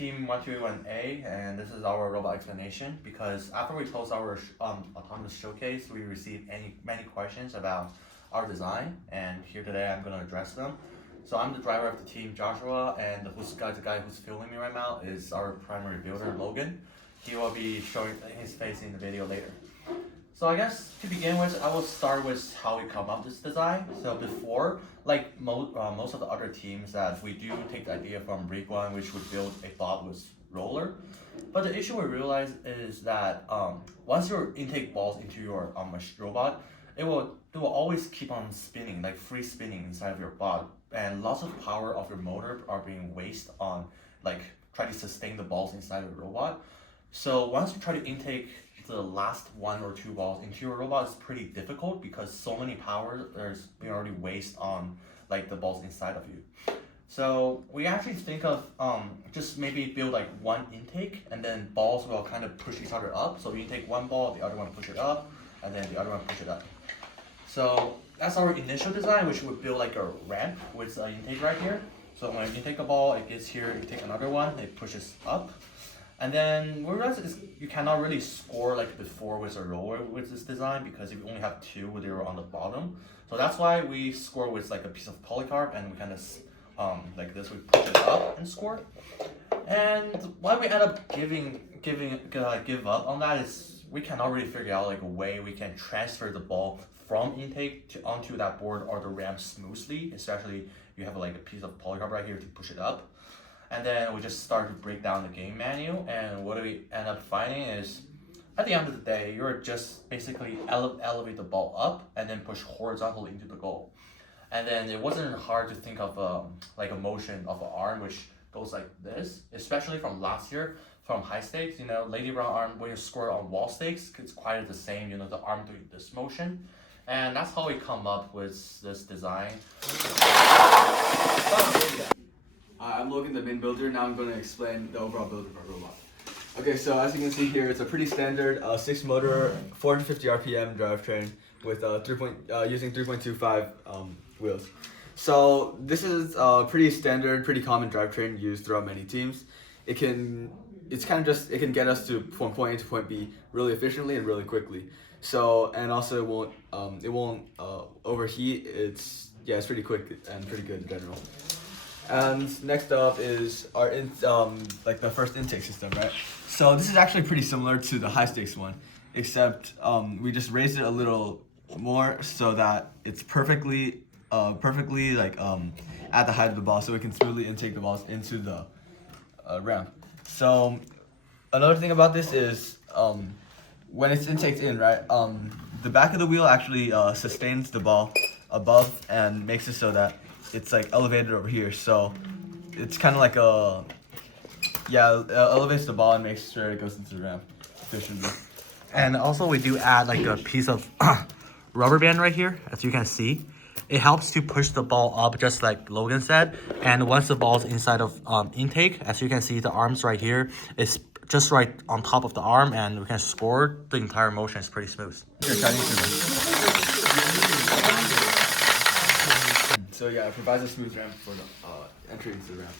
Team 121A, and this is our robot explanation. Because after we closed our autonomous showcase, we received many questions about our design, and here today I'm going to address them. So I'm the driver of the team, Joshua, and the guy who's filming me right now is our primary builder, Logan. He will be showing his face in the video later. So I guess to begin with, I will start with how we come up with this design. So before, like most of the other teams, that we do take the idea from Rig One, which would build a thoughtless roller. But the issue we realize is that once your intake balls into your robot, it will always keep on spinning, like free spinning inside of your bot, and lots of power of your motor are being wasted on like try to sustain the balls inside of the robot. So once you try to intake the last one or two balls into your robot, it's pretty difficult because so many power there's been already waste on like the balls inside of you. So we actually think of just maybe build like one intake, and then balls will kind of push each other up. So you take one ball, the other one push it up, and then the other one push it up. So that's our initial design, which would build like a ramp with an intake right here. So when you take a ball, it gets here, you take another one, it pushes up. And then we realize you cannot really score like before with a roller with this design, because if you only have two, they're on the bottom. So that's why we score with like a piece of polycarb, and we kind of like this, we push it up and score. And why we end up give up on that is we cannot really figure out like a way we can transfer the ball from intake onto that board or the ramp smoothly, especially you have like a piece of polycarb right here to push it up. And then we just start to break down the game menu, and what we end up finding is, at the end of the day, you're just basically elevate the ball up and then push horizontally into the goal. And then it wasn't hard to think of like a motion of an arm which goes like this, especially from last year from high stakes. You know, Lady Brown arm, when you score on wall stakes, it's quite the same. You know, the arm doing this motion, and that's how we come up with this design. I'm Logan, the main builder. Now I'm going to explain the overall build of our robot. Okay, so as you can see here, it's a pretty standard 6-motor, 450 RPM drivetrain with using 3.25 wheels. So this is a pretty standard, pretty common drivetrain used throughout many teams. It can get us from point A to point B really efficiently and really quickly. So, and also it won't overheat. It's pretty quick and pretty good in general. And next up is our like the first intake system, right? So this is actually pretty similar to the high stakes one, except we just raised it a little more so that it's perfectly like at the height of the ball, so we can smoothly intake the balls into the ramp. So another thing about this is when it's intaked in, right? The back of the wheel actually sustains the ball above and makes it so that it's like elevated over here, so it's kind of like elevates the ball and makes sure it goes into the ramp efficiently. And also we do add like a piece of rubber band right here, as you can see. It helps to push the ball up, just like Logan said. And once the ball's inside of intake, as you can see, the arms right here is just right on top of the arm, and we can score. The entire motion is pretty smooth. So yeah, it provides a smooth ramp for the entry into the ramp.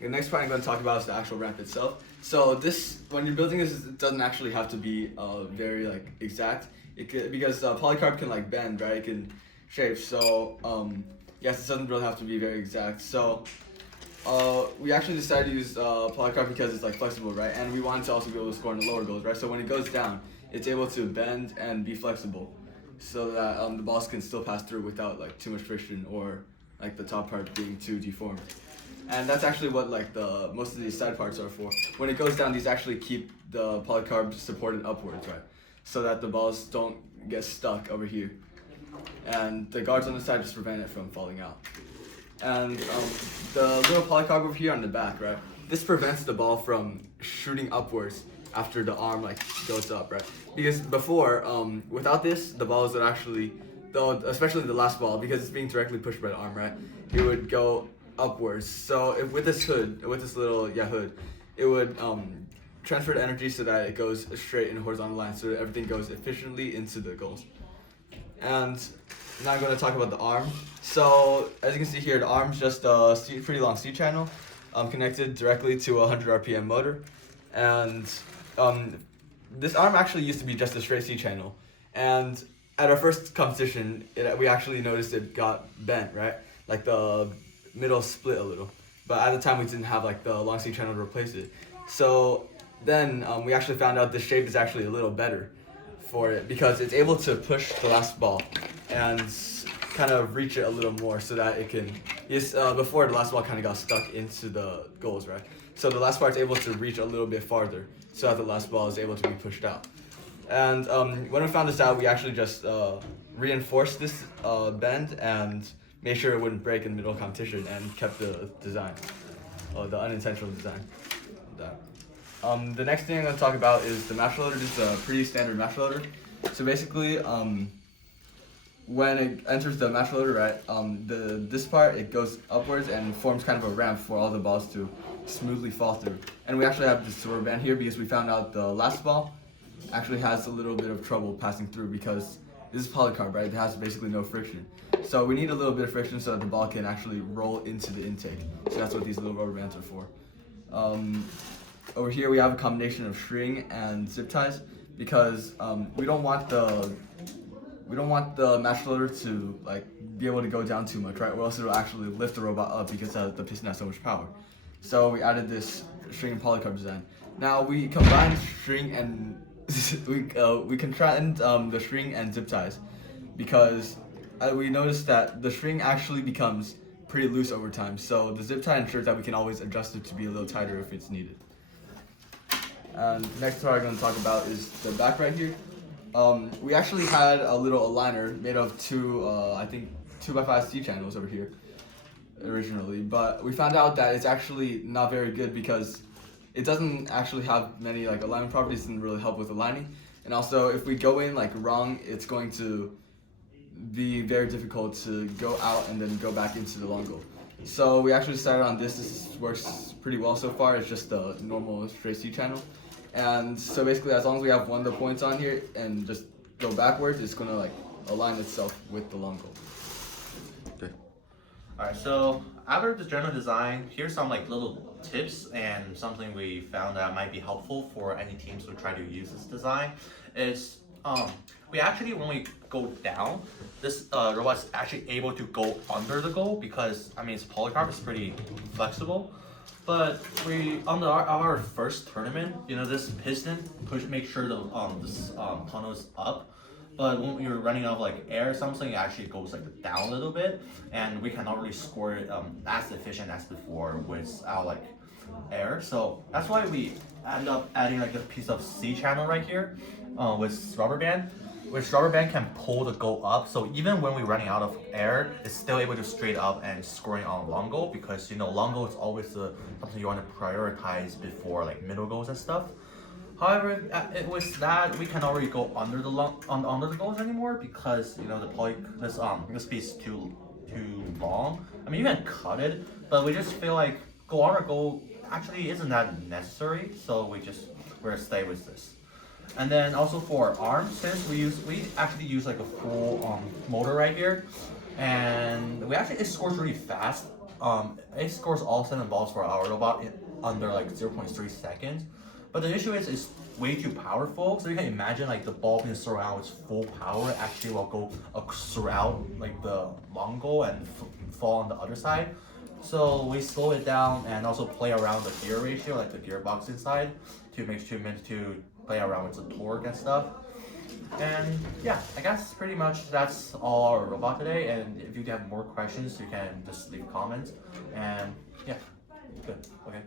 The next part I'm going to talk about is the actual ramp itself. So this, when you're building this, it doesn't actually have to be very like exact. Because polycarb can like bend, right? It can shape. So yes, it doesn't really have to be very exact. So we actually decided to use polycarb because it's like flexible, right? And we wanted to also be able to score in the lower goals, right? So when it goes down, it's able to bend and be flexible, so that the balls can still pass through without like too much friction or like the top part being too deformed. And that's actually what like most of these side parts are for. When it goes down, these actually keep the polycarb supported upwards, right? So that the balls don't get stuck over here. And the guards on the side just prevent it from falling out. And the little polycarb over here on the back, right? This prevents the ball from shooting upwards after the arm like goes up, right? Because before, without this, the balls would actually, especially the last ball, because it's being directly pushed by the arm, right? It would go upwards. So with this little hood, it would transfer the energy so that it goes straight in a horizontal line, so that everything goes efficiently into the goals. And now I'm going to talk about the arm. So as you can see here, the arm's just a pretty long C channel, connected directly to a 100 RPM motor, and this arm actually used to be just a straight C channel, and at our first competition, we actually noticed it got bent, right? Like the middle split a little, but at the time we didn't have like the long C channel to replace it. So then we actually found out this shape is actually a little better for it because it's able to push the last ball and kind of reach it a little more so that it can. Before the last ball kind of got stuck into the goals, right? So the last part's able to reach a little bit farther so that the last ball is able to be pushed out. And when we found this out, we actually just reinforced this bend and made sure it wouldn't break in the middle of competition and kept the design, the unintentional design. The next thing I'm going to talk about is the match loader. This is a pretty standard match loader. So basically, when it enters the match loader, right, this part, it goes upwards and forms kind of a ramp for all the balls to smoothly fall through. And we actually have this rubber band here because we found out the last ball actually has a little bit of trouble passing through because this is polycarb, right? It has basically no friction. So we need a little bit of friction so that the ball can actually roll into the intake. So that's what these little rubber bands are for. Over here we have a combination of string and zip ties because we don't want the match loader to like be able to go down too much, right? Or else it'll actually lift the robot up because the piston has so much power. So we added this string and polycarb design. Now we combined string and we combined the string and zip ties because we noticed that the string actually becomes pretty loose over time. So the zip tie ensures that we can always adjust it to be a little tighter if it's needed. And next part I'm going to talk about is the back right here. We actually had a little aligner made of two, I think 2x5 C channels over here originally, but we found out that it's actually not very good because it doesn't actually have many like alignment properties, doesn't really help with aligning. And also if we go in like wrong, it's going to be very difficult to go out and then go back into the long goal. So we actually decided on this. This works pretty well so far. It's just a normal straight C channel. And so basically as long as we have one of the points on here and just go backwards, it's gonna like align itself with the long goal. Okay. Alright, so after the general design, here's some like little tips and something we found that might be helpful for any teams who try to use this design. Is we actually, when we go down, this robot's actually able to go under the goal because I mean it's polycarb, it's pretty flexible. But we on our first tournament, you know, this piston make sure the this tunnel is up. But when you're running out of like air or something, it actually goes like down a little bit, and we cannot really score it as efficient as before without like air. So that's why we end up adding like a piece of C channel right here with rubber band. Which rubber band can pull the goal up, so even when we're running out of air, it's still able to straight up and scoring on long goal because you know long goal is always something you want to prioritize before like middle goals and stuff. However, with that we cannot really go under the goals anymore because you know this piece is too long. I mean you can cut it, but we just feel like go under goal actually isn't that necessary, so we're gonna stay with this. And then also for arms, since we actually use like a full motor right here, and it scores really fast. It scores all 7 balls for our robot in under like 0.3 seconds. But the issue is it's way too powerful. So you can imagine like the ball being thrown out with full power actually will go throughout like the long goal and fall on the other side. So we slow it down and also play around the gear ratio, like the gearbox inside, to make sure to play around with the torque and stuff. And yeah, I guess pretty much that's all our robot today. And if you have more questions, you can just leave comments. And yeah, good. Okay.